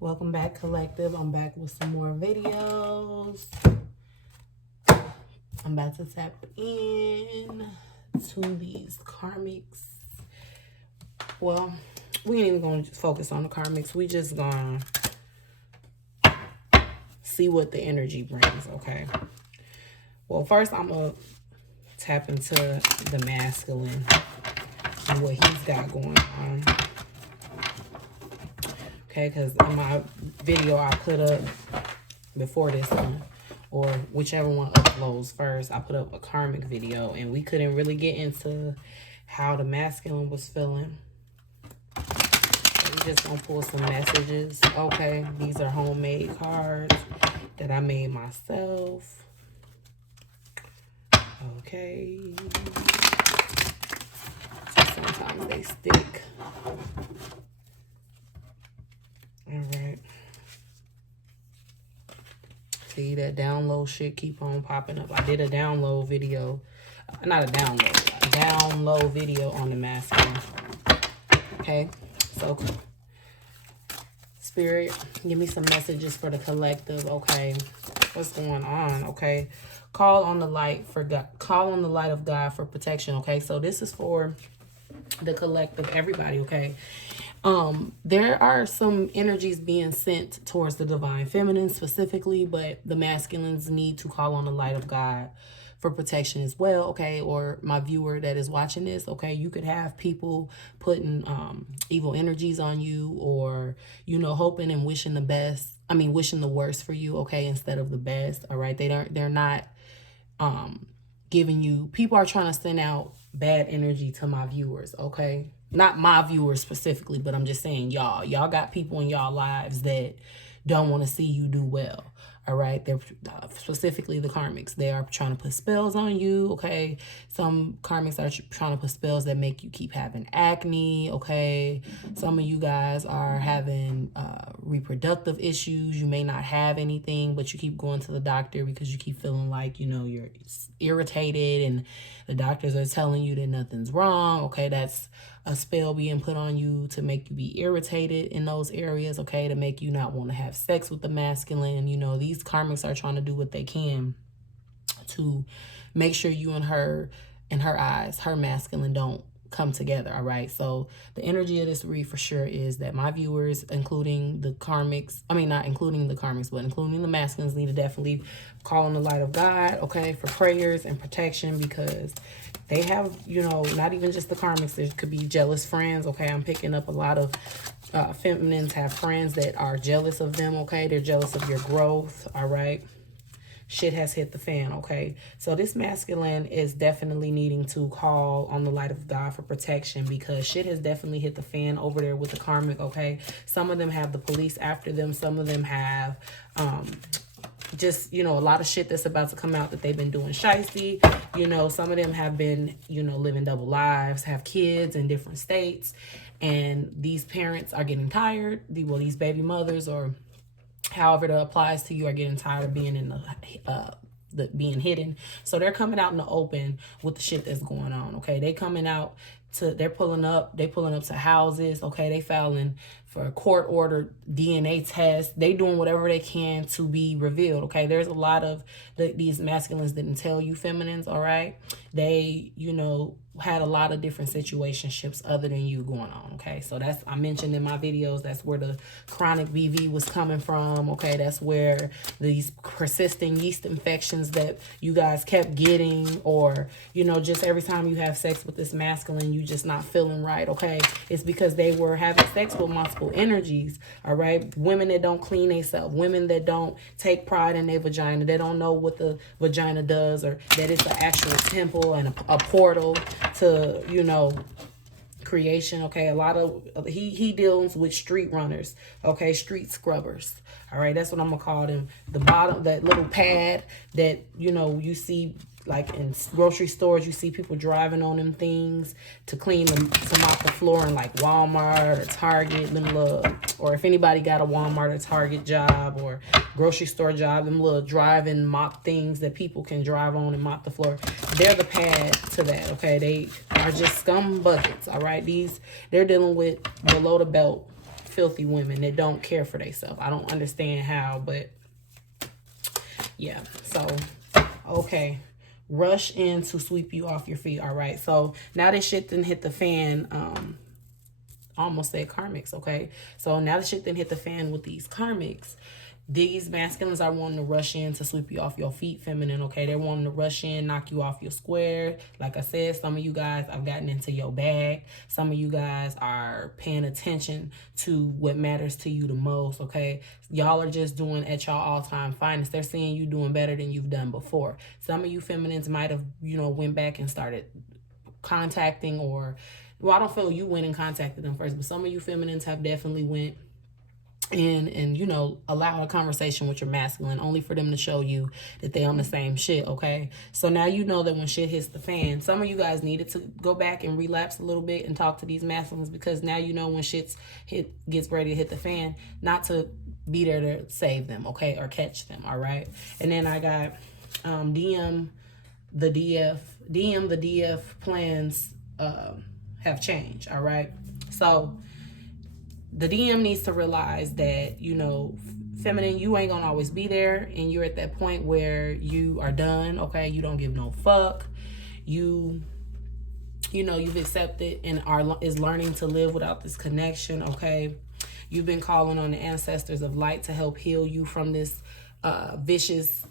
Welcome back, collective. I'm back with some more videos. I'm about to tap in to these karmics. Well, we ain't even going to focus on the karmics. We just going to see what the energy brings, okay? Well, first I'm going to tap into the masculine and what he's got going on. Okay, because in my video I put up before this one, or whichever one uploads first, I put up a karmic video, and we couldn't really get into how the masculine was feeling. So we're just gonna pull some messages. Okay, these are homemade cards that I made myself. Okay. So sometimes they stick. All right. See, that download shit keep on popping up. I did a download video. Not a download video on the masculine. Okay. So, Spirit, give me some messages for the collective. Okay. What's going on? Okay. Call on the light for God. Call on the light of God for protection. Okay. So this is for the collective, everybody. Okay. There are some energies being sent towards the divine feminine specifically, but the masculines need to call on the light of God for protection as well, okay? Or my viewer that is watching this, okay? You could have people putting evil energies on you, or, you know, hoping and wishing the best. I mean, wishing the worst for you, okay, instead of the best, all right? They're not giving you, people are trying to send out bad energy to my viewers, okay? Not my viewers specifically, but I'm just saying y'all got people in y'all lives that don't want to see you do well. All right. They're specifically the karmics. They are trying to put spells on you. Okay. Some karmics are trying to put spells that make you keep having acne. Okay. Some of you guys are having reproductive issues. You may not have anything, but you keep going to the doctor because you keep feeling like, you know, you're irritated and the doctors are telling you that nothing's wrong. Okay. That's a spell being put on you to make you be irritated in those areas, okay, to make you not want to have sex with the masculine. You know, these karmics are trying to do what they can to make sure you and her, in her eyes, her masculine don't come together, all right? So the energy of this read for sure is that my viewers, including the karmics, I mean, not including the karmics, but including the masculines, need to definitely call on the light of God, okay, for prayers and protection, because they have, you know, not even just the karmics, there could be jealous friends, okay? I'm picking up a lot of feminines have friends that are jealous of them, okay? They're jealous of your growth, all right? Shit has hit the fan, okay? So this masculine is definitely needing to call on the light of God for protection, because shit has definitely hit the fan over there with the karmic, okay? Some of them have the police after them. Some of them have just, you know, a lot of shit that's about to come out that they've been doing shiesty. You know, some of them have been, you know, living double lives, have kids in different states. And these parents are getting tired. Well, these baby mothers, or however that applies to you, are getting tired of being in the being hidden. So they're coming out in the open with the shit that's going on, okay? They coming out to, they're pulling up to houses, okay? They filing for a court ordered DNA test. They doing whatever they can to be revealed, okay? There's a lot of these masculines didn't tell you feminines, all right? They, you know, had a lot of different situationships other than you going on, okay? So that's, I mentioned in my videos, that's where the chronic BV was coming from, okay? That's where these persisting yeast infections that you guys kept getting, or, you know, just every time you have sex with this masculine, you just not feeling right, okay? It's because they were having sex with multiple energies, all right? Women that don't clean themselves, women that don't take pride in their vagina, they don't know what the vagina does, or that it's an actual temple and a portal to, you know, creation, okay? A lot of, he deals with street runners, okay? Street scrubbers, all right? That's what I'm gonna call them. The bottom, that little pad that, you know, you see like in grocery stores, you see people driving on them things to clean them, to mop the floor in like Walmart or Target, them little, or if anybody got a Walmart or Target job or grocery store job, them little driving mop things that people can drive on and mop the floor. They're the pad to that, okay? They are just scum buckets, all right? These, they're dealing with below the belt filthy women that don't care for themselves. I don't understand how, but yeah. So, okay. Rush in to sweep you off your feet. All right. So now this shit didn't hit the fan. Almost said karmics. Okay. So now the shit didn't hit the fan with these karmics. These masculines are wanting to rush in to sweep you off your feet, feminine, okay? They're wanting to rush in, knock you off your square. Like I said, some of you guys have gotten into your bag. Some of you guys are paying attention to what matters to you the most, okay? Y'all are just doing at y'all all-time finest. They're seeing you doing better than you've done before. Some of you feminines might have, you know, went back and started contacting or... Well, I don't feel you went and contacted them first, but some of you feminines have definitely went and you know, allow a conversation with your masculine only for them to show you that they on the same shit, okay? So now you know that when shit hits the fan, some of you guys needed to go back and relapse a little bit and talk to these masculines, because now you know when gets ready to hit the fan, not to be there to save them, okay, or catch them, all right? And then I got DM the DF plans have changed, all right? So the DM needs to realize that, you know, feminine, you ain't gonna always be there, and you're at that point where you are done, okay? You don't give no fuck. You know, you've accepted and is learning to live without this connection, okay? You've been calling on the ancestors of light to help heal you from this vicious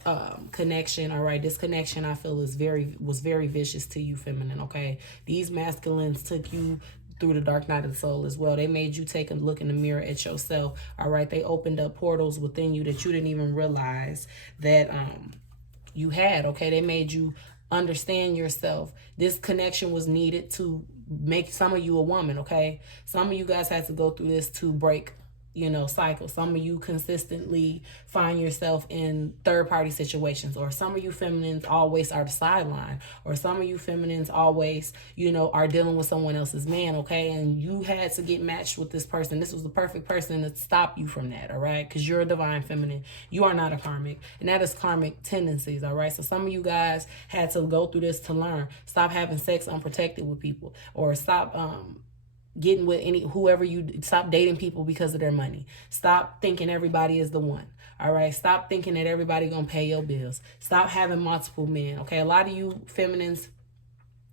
connection, all right? This connection, I feel, was very vicious to you, feminine, okay? These masculines took you through the dark night of the soul as well. They made you take a look in the mirror at yourself, all right? They opened up portals within you that you didn't even realize that you had, okay? They made you understand yourself. This connection was needed to make some of you a woman, okay? Some of you guys had to go through this to break, you know, cycle. Some of you consistently find yourself in third-party situations, or some of you feminines always are the sideline, or some of you feminines always, you know, are dealing with someone else's man, okay? And you had to get matched with this person. This was the perfect person to stop you from that, all right? Because you're a divine feminine. You are not a karmic, and that is karmic tendencies, all right? So some of you guys had to go through this to learn. Stop having sex unprotected with people, or stop getting with whoever you... Stop dating people because of their money. Stop thinking everybody is the one, all right? Stop thinking that everybody gonna pay your bills. Stop having multiple men, okay? A lot of you feminines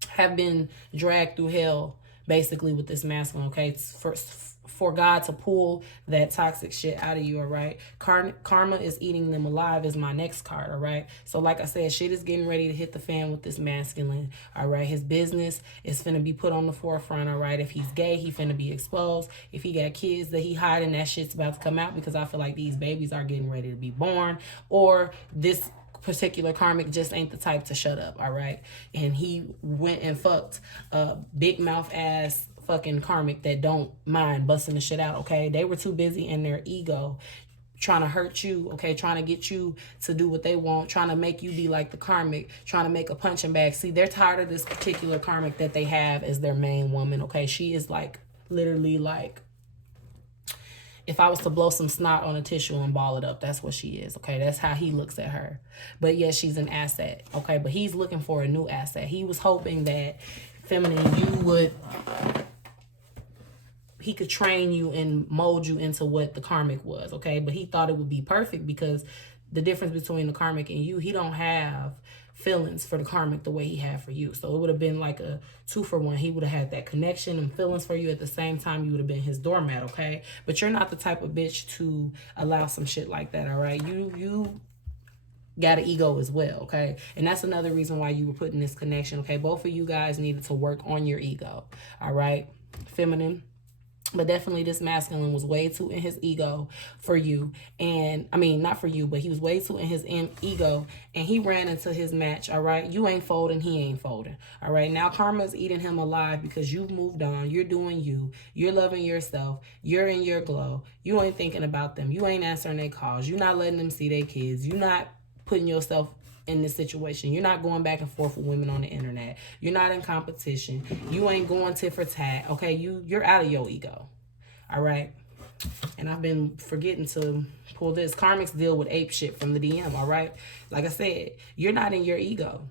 have been dragged through hell basically with this masculine, okay? It's for God to pull that toxic shit out of you, all right? Karma is eating them alive is my next card, all right? So like I said, shit is getting ready to hit the fan with this masculine, all right? His business is finna be put on the forefront, all right? If he's gay, he finna be exposed. If he got kids that he hiding, that shit's about to come out, because I feel like these babies are getting ready to be born, or this particular karmic just ain't the type to shut up, all right? And he went and fucked a big mouth ass fucking karmic that don't mind busting the shit out, okay? They were too busy in their ego trying to hurt you, okay? Trying to get you to do what they want, trying to make you be like the karmic, trying to make a punching bag. See, they're tired of this particular karmic that they have as their main woman, okay? She is like, literally like, if I was to blow some snot on a tissue and ball it up, that's what she is, okay? That's how he looks at her. But yes, she's an asset, okay? But he's looking for a new asset. He was hoping that, feminine, he could train you and mold you into what the karmic was, okay? But he thought it would be perfect, because the difference between the karmic and you, he don't have feelings for the karmic the way he had for you. So it would have been like a 2-for-1. He would have had that connection and feelings for you at the same time. You would have been his doormat, okay? But you're not the type of bitch to allow some shit like that, all right? You got an ego as well, okay? And that's another reason why you were put in this connection, okay? Both of you guys needed to work on your ego, all right? Feminine. But definitely this masculine was way too in his ego for you. And I mean, not for you, but he was way too in his ego, and he ran into his match, all right? You ain't folding, he ain't folding, all right? Now karma's eating him alive, because you've moved on. You're doing you. You're loving yourself. You're in your glow. You ain't thinking about them. You ain't answering their calls. You're not letting them see their kids. You're not putting yourself in this situation. You're not going back and forth with women on the internet. You're not in competition. You ain't going tit for tat, okay? You're out of your ego, all right? And I've been forgetting to pull this. Karmics deal with ape shit from the DM, all right? Like I said, you're not in your ego,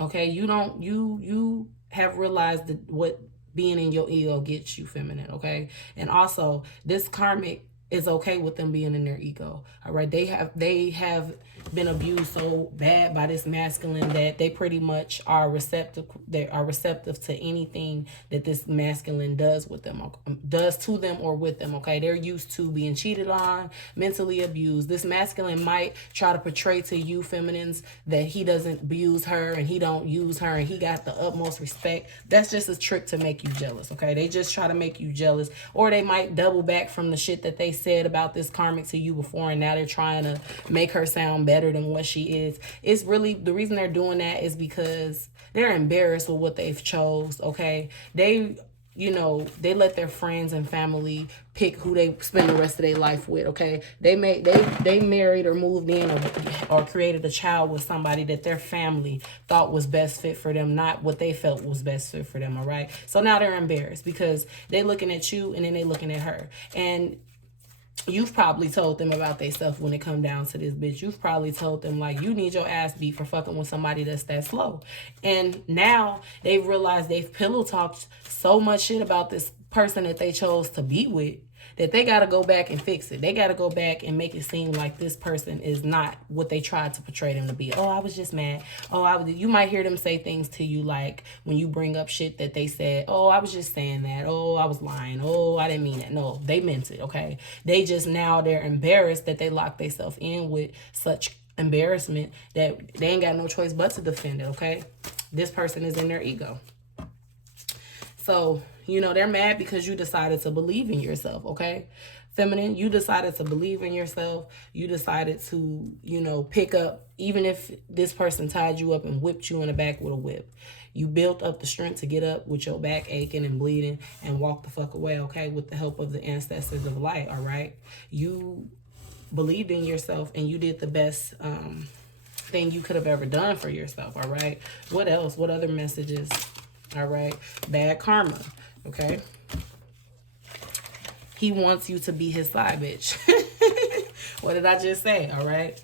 okay? You have realized what being in your ego gets you, feminine, okay? And also, this karmic is okay with them being in their ego, all right? They have been abused so bad by this masculine that they pretty much are receptive. They are receptive to anything that this masculine does with them, does to them or with them, okay? They're used to being cheated on, mentally abused. This masculine might try to portray to you feminines that he doesn't abuse her and he don't use her and he got the utmost respect. That's just a trick to make you jealous, okay? They just try to make you jealous, or they might double back from the shit that they said about this karmic to you before, and now they're trying to make her sound better than what she is. It's really, the reason they're doing that is because they're embarrassed with what they've chose, okay? They, you know, they let their friends and family pick who they spend the rest of their life with, okay? They married or moved in or created a child with somebody that their family thought was best fit for them, not what they felt was best fit for them, all right? So now they're embarrassed because they're looking at you and then they're looking at her. And you've probably told them about their stuff when it come down to this bitch. You've probably told them, like, you need your ass beat for fucking with somebody that's that slow. And now they've realized they've pillow talked so much shit about this person that they chose to be with that they got to go back and fix it. They got to go back and make it seem like this person is not what they tried to portray them to be. Oh, I was just mad. Oh, you might hear them say things to you like when you bring up shit that they said, oh, I was just saying that. Oh, I was lying. Oh, I didn't mean that. No, they meant it, okay? They just, now they're embarrassed that they locked themselves in with such embarrassment that they ain't got no choice but to defend it, okay? This person is in their ego. So, you know, they're mad because you decided to believe in yourself, okay? Feminine, you decided to believe in yourself. You decided to, you know, pick up, even if this person tied you up and whipped you in the back with a whip. You built up the strength to get up with your back aching and bleeding and walk the fuck away, okay? With the help of the ancestors of light, all right? You believed in yourself and you did the best thing you could have ever done for yourself, all right? What else? What other messages? All right, bad karma, okay? He wants you to be his side bitch. What did I just say, all right?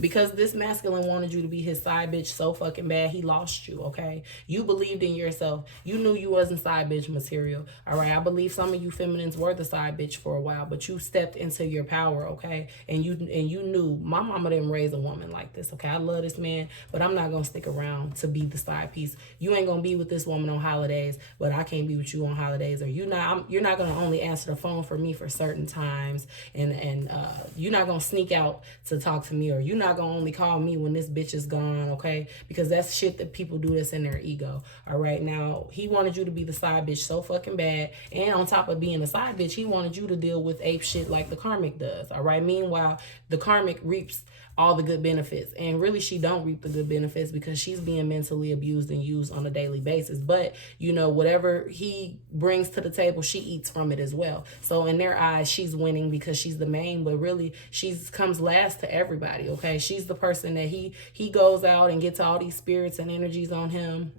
Because this masculine wanted you to be his side bitch so fucking bad, he lost you, okay? You believed in yourself. You knew you wasn't side bitch material, all right? I believe some of you feminines were the side bitch for a while, but you stepped into your power, okay? And you knew, my mama didn't raise a woman like this, okay? I love this man, but I'm not gonna stick around to be the side piece. You ain't gonna be with this woman on holidays, but I can't be with you on holidays, or you're not gonna only answer the phone for me for certain times, and you're not gonna sneak out to talk to me, or you're not gonna only call me when this bitch is gone, okay? Because that's shit that people do that's in their ego, all right? Now, he wanted you to be the side bitch so fucking bad, and on top of being the side bitch, he wanted you to deal with ape shit like the karmic does, all right? Meanwhile, the karmic reaps all the good benefits, and really she don't reap the good benefits because she's being mentally abused and used on a daily basis. But you know, whatever he brings to the table, she eats from it as well. So in their eyes, she's winning because she's the main, but really she comes last to everybody, okay? She's the person that he goes out and gets all these spirits and energies on him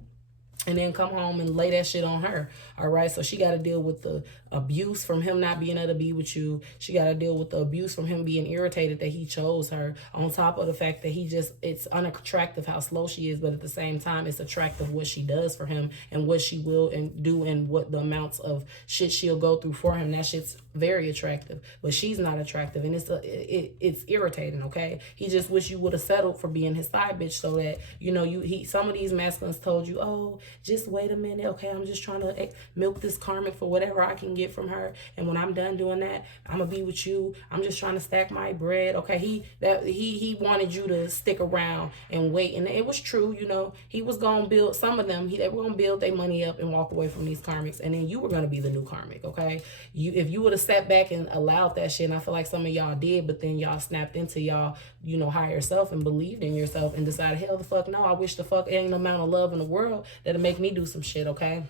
and then come home and lay that shit on her, all right? So she got to deal with the abuse from him not being able to be with you. She got to deal with the abuse from him being irritated that he chose her, on top of the fact that it's unattractive how slow she is, but at the same time, it's attractive what she does for him and what she will and do and what the amounts of shit she'll go through for him. That shit's very attractive, but she's not attractive, and it's irritating, okay? He just wish you would have settled for being his side bitch so that, you know, some of these masculines told you, oh, just wait a minute, okay? I'm just trying to milk this karmic for whatever I can get from her, and when I'm done doing that, I'm gonna be with you. I'm just trying to stack my bread, okay? He wanted you to stick around and wait, and it was true, you know. He was gonna build some of them. They were gonna build their money up and walk away from these karmics, and then you were gonna be the new karmic, okay? If you would have sat back and allowed that shit, and I feel like some of y'all did, but then y'all snapped into y'all, you know, higher self and believed in yourself and decided, hell the fuck no, I wish the fuck ain't no amount of love in the world that'll make me do some shit, okay?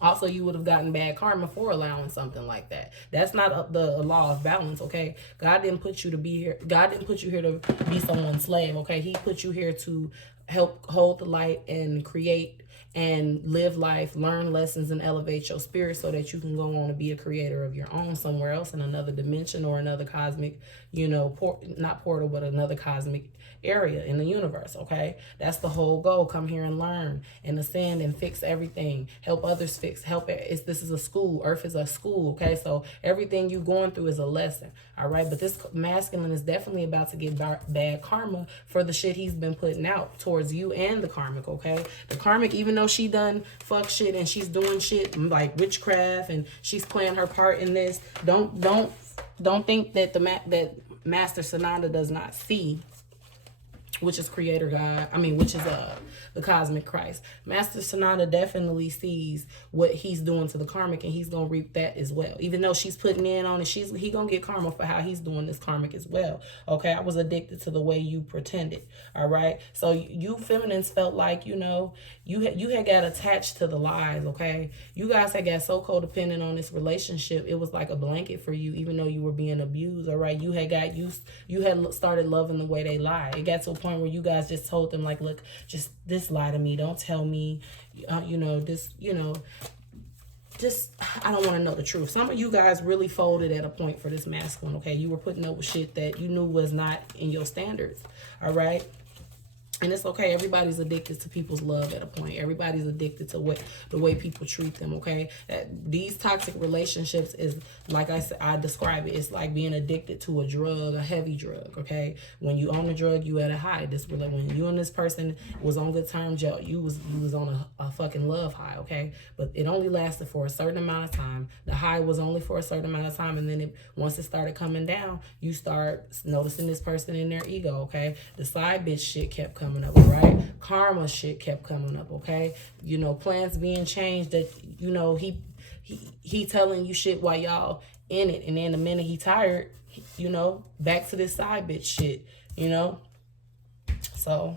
Also, you would have gotten bad karma for allowing something like that. That's not the law of balance, okay? God didn't put you to be here. God didn't put you here to be someone's slave, okay? He put you here to help hold the light and create and live life, learn lessons, and elevate your spirit so that you can go on and be a creator of your own somewhere else in another dimension or another cosmic, you know, not portal, but another cosmic area in the universe. Okay, that's the whole goal. Come here and learn and ascend and fix everything, help others fix, this is a school. Earth is a school. Okay, so everything you going through is a lesson. All right, but this masculine is definitely about to get bad karma for the shit he's been putting out towards you and the karmic. Okay, the karmic, even though she done fuck shit and she's doing shit like witchcraft and she's playing her part in this, don't think that that Master Sananda does not see, which is creator God, which is the cosmic Christ. Master Sananda definitely sees what he's doing to the karmic, and he's gonna reap that as well. Even though she's putting in on it, he gonna get karma for how he's doing this karmic as well. Okay, I was addicted to the way you pretended. All right, so you feminines felt like, you know, you had got attached to the lies. Okay, you guys had got so codependent on this relationship, it was like a blanket for you, even though you were being abused. All right, you had got used, you had started loving the way they lie. It got to a point where you guys just told them, like, look, just this lie to me, don't tell me, you know, this, you know, just, I don't want to know the truth. Some of you guys really folded at a point for this masculine. Okay, you were putting up with shit that you knew was not in your standards. All right, and it's okay. Everybody's addicted to people's love at a point. Everybody's addicted to the way people treat them. Okay, these toxic relationships is, like I describe it. It's like being addicted to a drug, a heavy drug. Okay, when you own a drug, you at a high. When you and this person was on good terms, you was on a fucking love high. Okay, but it only lasted for a certain amount of time. The high was only for a certain amount of time, and then once it started coming down, you start noticing this person in their ego. Okay, the side bitch shit kept coming up, right? Karma shit kept coming up. Okay, you know, plans being changed, that, you know, he telling you shit while y'all in it, and then the minute he tired, you know, back to this side bitch shit, you know. So,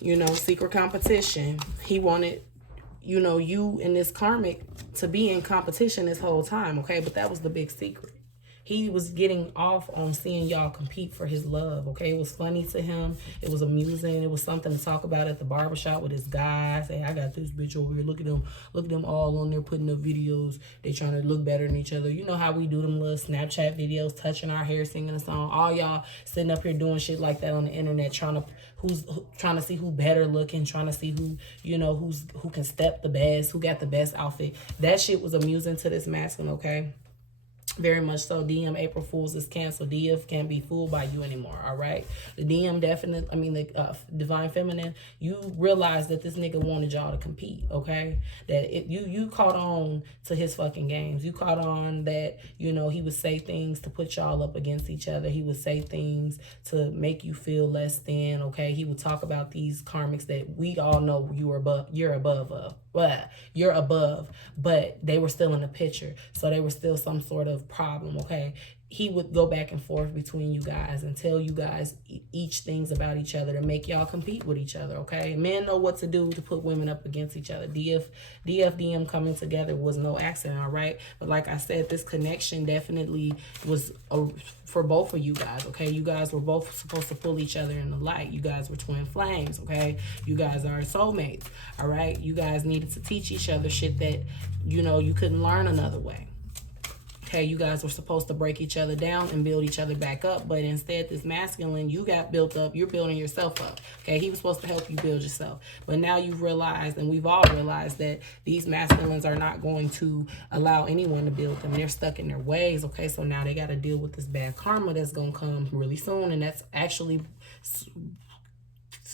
you know, secret competition. He wanted, you know, you and this karmic to be in competition this whole time. Okay, but that was the big secret. He was getting off on seeing y'all compete for his love. Okay, it was funny to him. It was amusing. It was something to talk about at the barbershop with his guys. Say, I got this bitch over here. Look at them all on there putting up videos. They trying to look better than each other. You know how we do them little Snapchat videos, touching our hair, singing a song. All y'all sitting up here doing shit like that on the internet, trying to see who better looking, trying to see who, you know, who can step the best, who got the best outfit. That shit was amusing to this masculine. Okay. Very much so. DM April Fools is canceled. DF can't be fooled by you anymore. All right. The DM the Divine Feminine, you realize that this nigga wanted y'all to compete. Okay. That you caught on to his fucking games. You caught on that, you know, he would say things to put y'all up against each other. He would say things to make you feel less than. Okay. He would talk about these karmics that we all know you're above, but they were still in the picture. So they were still some sort of problem. Okay, he would go back and forth between you guys and tell you guys each things about each other to make y'all compete with each other. Okay, men know what to do to put women up against each other. DM coming together was no accident. All right, but like I said, this connection definitely was for both of you guys. Okay, you guys were both supposed to pull each other in the light. You guys were twin flames. Okay, you guys are soulmates. All right, you guys needed to teach each other shit that, you know, you couldn't learn another way. Okay, you guys were supposed to break each other down and build each other back up, but instead this masculine, you got built up, you're building yourself up. Okay, he was supposed to help you build yourself, but now you've realized, and we've all realized, that these masculines are not going to allow anyone to build them. They're stuck in their ways. Okay, so now they got to deal with this bad karma that's going to come really soon, and that's actually,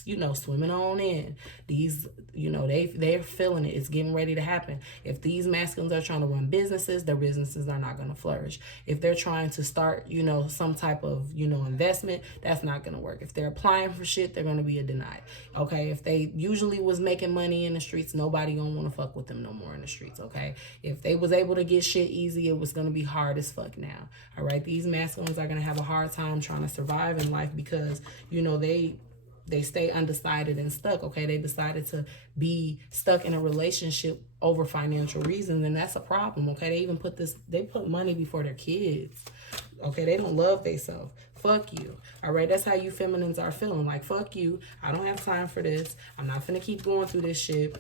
you know, swimming on in. These, you know, they're feeling it. It's getting ready to happen. If these masculines are trying to run businesses, their businesses are not going to flourish. If they're trying to start, you know, some type of, you know, investment, that's not going to work. If they're applying for shit, they're going to be denied. Okay, if they usually was making money in the streets, nobody going to want to fuck with them no more in the streets. Okay, if they was able to get shit easy, it was going to be hard as fuck now. All right, these masculines are going to have a hard time trying to survive in life because, you know, they they stay undecided and stuck, okay? They decided to be stuck in a relationship over financial reasons, and that's a problem, okay? They put money before their kids, okay? They don't love themselves. Fuck you, all right? That's how you feminines are feeling. Like, fuck you. I don't have time for this. I'm not finna keep going through this shit.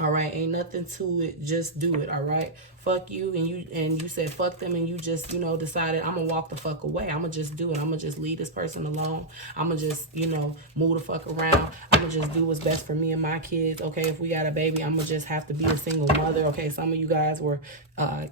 All right, ain't nothing to it. Just do it. All right, fuck you, and you said fuck them, and you just, you know, decided I'm gonna walk the fuck away. I'm gonna just do it. I'm gonna just leave this person alone. I'm gonna just, you know, move the fuck around. I'm gonna just do what's best for me and my kids. Okay, if we got a baby, I'm gonna just have to be a single mother. Okay, some of you guys were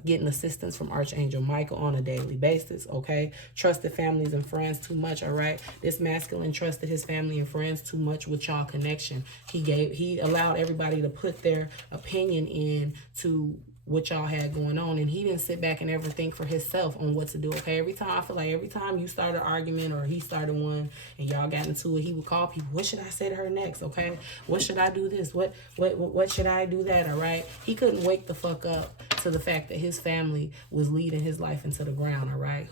getting assistance from Archangel Michael on a daily basis. Okay, trusted families and friends too much. All right, this masculine trusted his family and friends too much with y'all connection. He allowed everybody to put their opinion in to what y'all had going on, and he didn't sit back and ever think for himself on what to do. Okay, I feel like every time you start an argument or he started one and y'all got into it, he would call people, what should I say to her next? Okay, what should I do this, what should I do that? All right, he couldn't wake the fuck up to the fact that his family was leading his life into the ground. All right,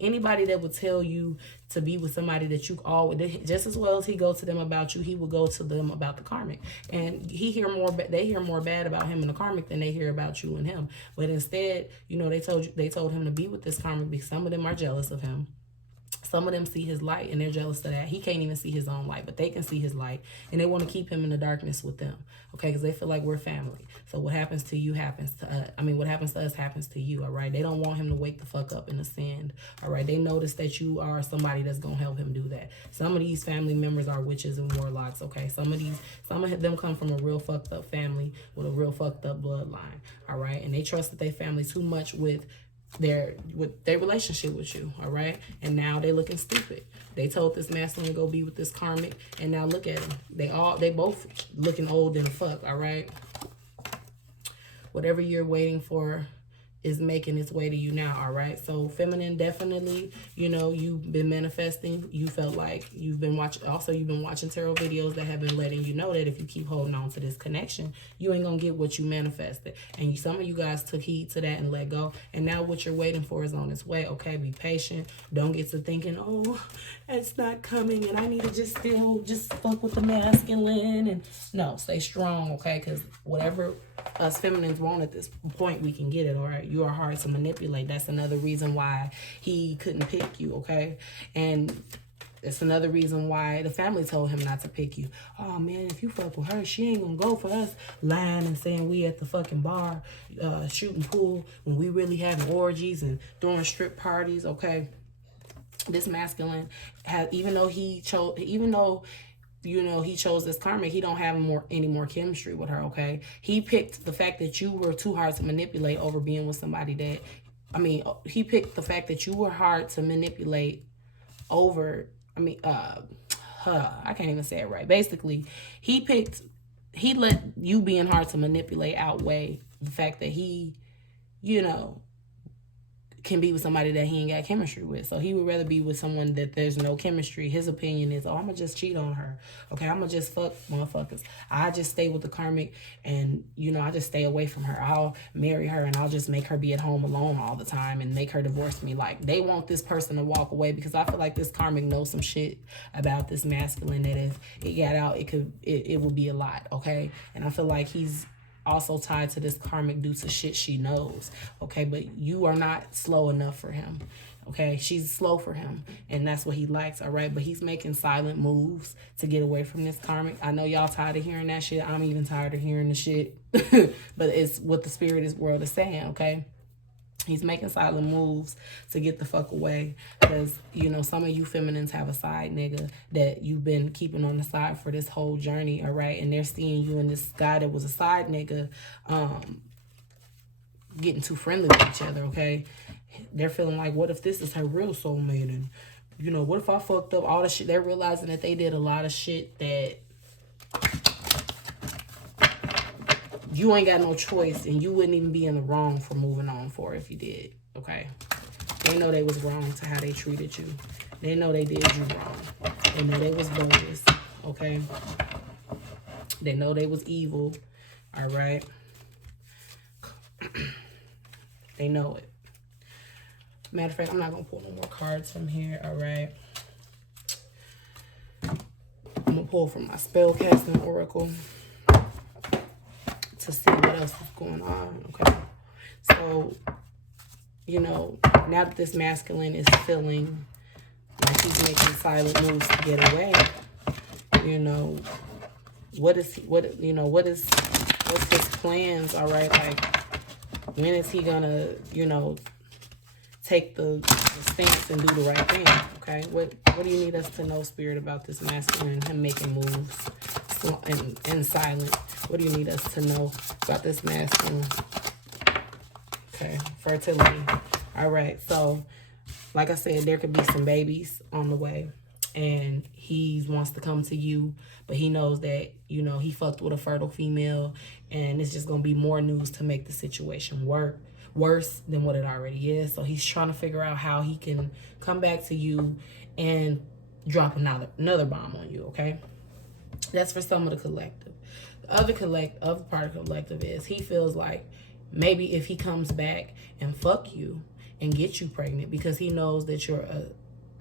anybody that would tell you to be with somebody that you always, just as well as he go to them about you, he will go to them about the karmic, and they hear more bad about him and the karmic than they hear about you and him. But instead, you know, they told him to be with this karmic because some of them are jealous of him. Some of them see his light and they're jealous of that. He can't even see his own light, but they can see his light, and they want to keep him in the darkness with them, okay? Because they feel like we're family. So what happens to you happens to us. What happens to us happens to you, all right? They don't want him to wake the fuck up and ascend, all right? They notice that you are somebody that's going to help him do that. Some of these family members are witches and warlocks, okay? Some of them come from a real fucked up family with a real fucked up bloodline, all right? And they trusted their family too much with their relationship with you, all right? And now they looking stupid. They told this masculine to go be with this karmic, and now look at them. They both looking old and fuck, all right? Whatever you're waiting for is making its way to you now, all right? So feminine, definitely, you know, you've been manifesting. You felt like you've been watching tarot videos that have been letting you know that if you keep holding on to this connection, you ain't gonna get what you manifested. And some of you guys took heed to that and let go, and now what you're waiting for is on its way, okay? Be patient. Don't get to thinking, oh, it's not coming and I need to just fuck with the masculine. And no, stay strong, okay? Because whatever us feminines want at this point, we can get it, all right? You are hard to manipulate. That's another reason why he couldn't pick you, okay? And it's another reason why the family told him not to pick you. Oh, man, if you fuck with her, she ain't gonna go for us lying and saying we at the fucking bar shooting pool when we really having orgies and throwing strip parties, okay? This masculine has, even though you know, he chose this karmic, he don't have any more chemistry with her, okay? He picked the fact that you were too hard to manipulate over being with somebody that, he picked the fact that you were hard to manipulate over, I can't even say it right. Basically, he let you being hard to manipulate outweigh the fact that he, you know, can be with somebody that he ain't got chemistry with. So he would rather be with someone that there's no chemistry. His opinion is, oh, I'm gonna just cheat on her. Okay, I'm gonna just fuck motherfuckers. I just stay with the karmic, and, you know, I just stay away from her. I'll marry her and I'll just make her be at home alone all the time and make her divorce me. Like, they want this person to walk away because I feel like this karmic knows some shit about this masculine that if it got out, it would be a lot, okay? And I feel like he's also tied to this karmic due to shit she knows, okay? But you are not slow enough for him, okay? She's slow for him, and that's what he likes, all right? But he's making silent moves to get away from this karmic. I know y'all tired of hearing that shit. I'm even tired of hearing the shit, but it's what the spirit world is saying, okay? He's making silent moves to get the fuck away because, you know, some of you feminines have a side nigga that you've been keeping on the side for this whole journey, all right? And they're seeing you and this guy that was a side nigga getting too friendly with each other, okay? They're feeling like, what if this is her real soulmate? And, you know, what if I fucked up all the shit? They're realizing that they did a lot of shit that you ain't got no choice, and you wouldn't even be in the wrong for moving on for if you did, okay? They know they was wrong to how they treated you. They know they did you wrong. They know they was bogus, okay? They know they was evil, all right? They know it. Matter of fact, I'm not going to pull no more cards from here, all right? pull from my spellcasting oracle to see what else is going on, okay? So, you know, now that this masculine is feeling like he's making silent moves to get away, you know, what's his plans, all right? Like, when is he gonna, you know, take the stance and do the right thing, okay? What do you need us to know, Spirit, about this masculine, him making moves and silent? What do you need us to know about this masculine? Okay, fertility. All right, so like I said, there could be some babies on the way, and he wants to come to you, but he knows that, you know, he fucked with a fertile female, and it's just gonna be more news to make the situation worse than what it already is. So he's trying to figure out how he can come back to you and drop another bomb on you, okay? That's for some of the collective. The other part of the collective is he feels like maybe if he comes back and fuck you and get you pregnant because he knows that you're a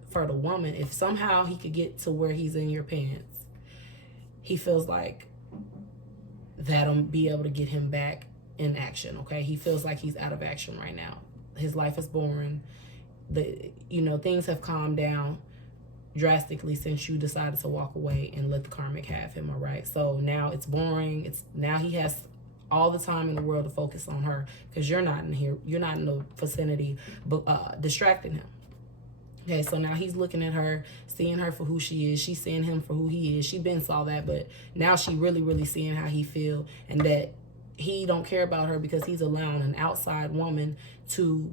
fertile woman, if somehow he could get to where he's in your pants, he feels like that'll be able to get him back in action, okay? He feels like he's out of action right now. His life is boring. Things have calmed down drastically since you decided to walk away and let the karmic have him, all right? So now it's boring. Now he has all the time in the world to focus on her because you're not in here. You're not in the vicinity, but distracting him. Okay, so now he's looking at her, seeing her for who she is. She's seeing him for who he is. She been saw that, but now she really, really seeing how he feel and that he don't care about her because he's allowing an outside woman to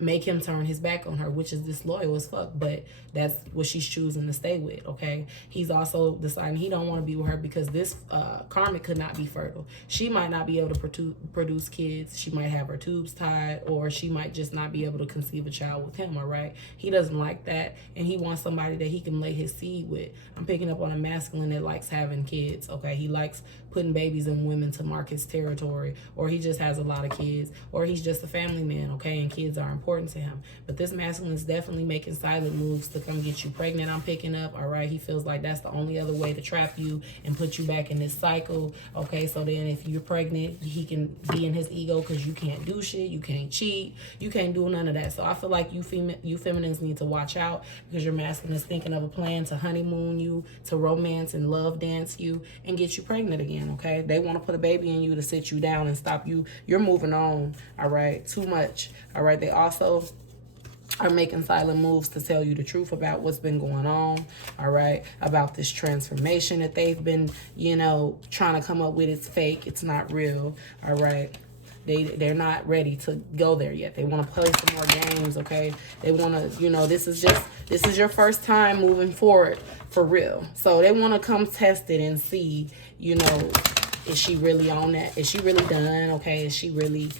make him turn his back on her, which is disloyal as fuck, but that's what she's choosing to stay with, okay? He's also deciding he don't want to be with her because this karmic could not be fertile. She might not be able to produce kids. She might have her tubes tied, or she might just not be able to conceive a child with him, all right? He doesn't like that, and he wants somebody that he can lay his seed with. I'm picking up on a masculine that likes having kids, okay? He likes putting babies in women to mark his territory, or he just has a lot of kids, or he's just a family man, okay? And kids are important to him. But this masculine is definitely making silent moves to come get you pregnant. I'm picking up, all right? He feels like that's the only other way to trap you and put you back in this cycle, okay? So then if you're pregnant, he can be in his ego because you can't do shit, you can't cheat, you can't do none of that. So I feel like you feminines need to watch out because your masculine is thinking of a plan to honeymoon you, to romance and love dance you, and get you pregnant again, okay? They want to put a baby in you to sit you down and stop you. You're moving on, all right? Too much, all right? They also are making silent moves to tell you the truth about what's been going on, all right? About this transformation that they've been, trying to come up with. It's fake. It's not real, all right? They're not ready to go there yet. They want to play some more games, okay? They want to, this is your first time moving forward for real. So they want to come test it and see, is she really on that? Is she really done? Okay, is she really,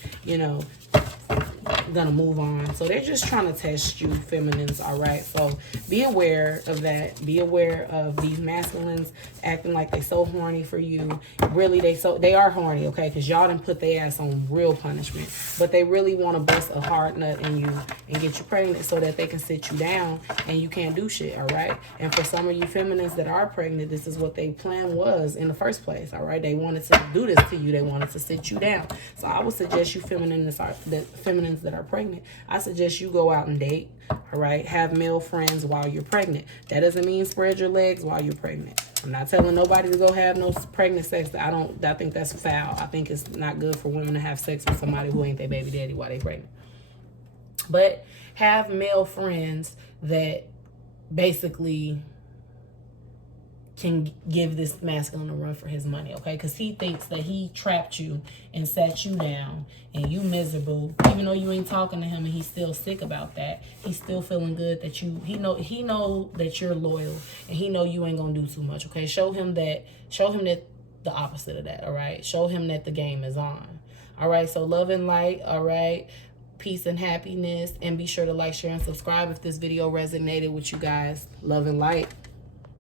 gonna move on? So they're just trying to test you, feminines, all right? So be aware of that. Be aware of these masculines acting like they so horny for you. Really, they are horny, okay? Because y'all done put their ass on real punishment. But they really want to bust a hard nut in you and get you pregnant so that they can sit you down and you can't do shit, all right? And for some of you feminines that are pregnant, this is what their plan was in the first place, all right? They wanted to do this to you. They wanted to sit you down. So I would suggest you feminines that are pregnant, I suggest you go out and date, all right? Have male friends while you're pregnant. That doesn't mean spread your legs while you're pregnant. I'm not telling nobody to go have no pregnant sex. I think that's foul. I think it's not good for women to have sex with somebody who ain't their baby daddy while they pregnant. But have male friends that basically can give this masculine a run for his money, okay? Because he thinks that he trapped you and sat you down and you miserable, even though you ain't talking to him, and he's still sick about that. He's still feeling good that he know that you're loyal, and he know you ain't gonna do too much, okay? Show him that the opposite of that, all right? Show him that the game is on, all right? So love and light, all right? Peace and happiness, and be sure to like, share, and subscribe if this video resonated with you guys. Love and light.